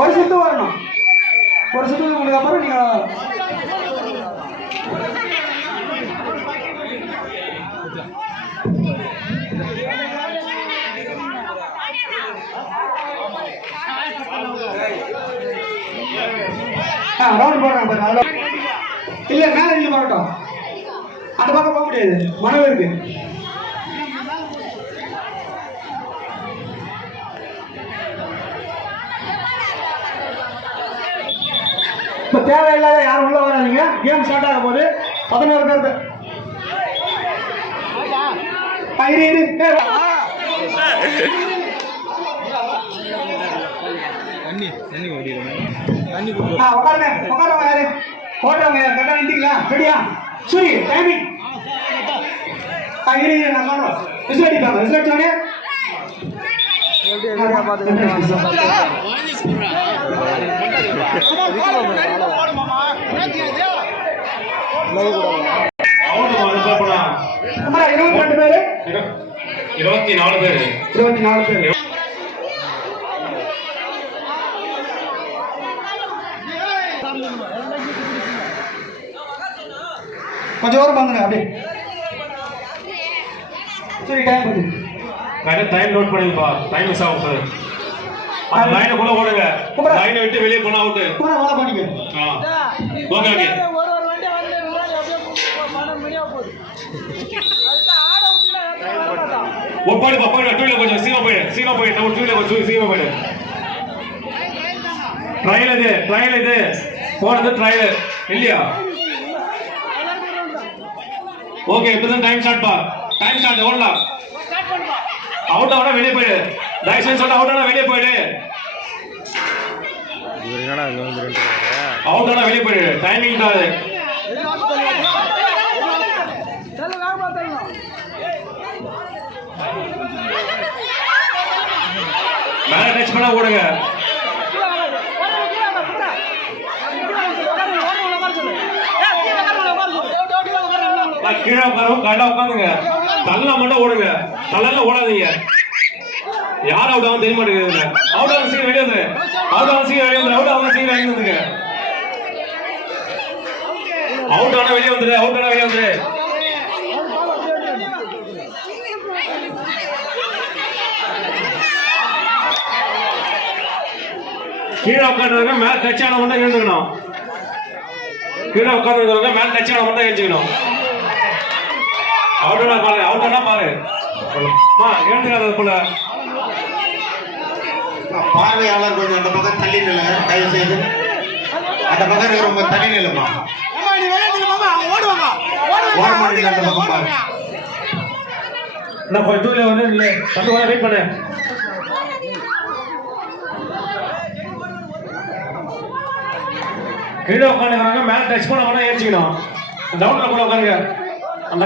ஒரு சுத்து வரணும். ஒரு சுத்து உங்களுக்கு அப்புறம் நீங்க ரவுண்ட் போடுறாங்க. இல்ல மேல நீங்க போகட்டும். அந்த பக்கம் போக முடியாது, மணல் இருக்கு. இப்ப தேவையில்லாத யாரும் உள்ள வராதீங்க. கேம் ஸ்டார்ட் ஆக போது 11 பேருக்கு உட்காருங்க யாரு ஓட்டுறவங்க கரெக்டா நின்றுங்களா? ரெடியா? சரி டைமிங் நான் சொல்றேன். விசில் அடிப்பாங்க. விசில் அடிச்சோடனே இருபத்தி நாலு பேரு கொஞ்சம் ஓரம் வந்துங்க அப்படியே. சரி டைம் பண்ணு. டைம் நோட் பண்ணிப்பா. டைம் மிஸ் ஆகும் சார். அந்த லைனை கூட ஓடுங்க. லைனை விட்டு வெளியே போனா அவுட். கூட வாழ பண்ணிக்க. Okay okay. போடு டூல கொஞ்சம் சீமா போயிடு நம்ம டூல கொஞ்சம் சீமா போயிடு. ட்ரையல் இது போறது ட்ரையல் இல்லையா? ஓகே இப்பதான் டைம் ஸ்டார்ட் பா. டைம் ஸ்டார்ட் ஓடலாம். அவுட் ஆனா வெளியே போயிடு. டைசன் சொல்ல அவுட் ஆனா வெளியே போயிடு. அவுட் ஆனா வெளியே போயிடு. டைமிங் தான். மேல டச் பண்ணா ஓடுங்க. கீழே உட்காரும் கடை உட்காந்துங்க. தள்ள மட்டும் ஓடுங்க. தள்ள ஓடாதீங்க. யார் அவுட் ஆகும் தெரிய மாட்டேங்குது. அவுட் ஆகும் சீக்கிரம் வெளியே வந்துரு. அவுட் ஆகும் சீக்கிரம் வெளியே வந்துருங்க. அவுட் ஆனா வெளியே வந்துரு. கீழே உட்காந்துருங்க. மேல டச் ஆன மட்டும் எழுந்துக்கணும். கீழே உட்காந்துருக்க மேல டச் ஆன மட்டும் எழுச்சிக்கணும். அவுட் ஆனா பாரு. எழுந்துக்காத போல. பார்வையாளர் கொஞ்சம் அந்த பக்கம் தள்ளி நில்லுங்க தயவு செய்து. அந்த பக்கம் ரொம்ப தள்ளி நில்லுமா. அந்த பக்கம் பாரு. நான் கொஞ்சம் டூல வந்து வெயிட் பண்ணு. கீழே உட்காந்துக்கிறாங்க. மேல டச் பண்ண கூட ஏற்றிக்கணும். டவுன்ல கூட உட்காருங்க. அந்த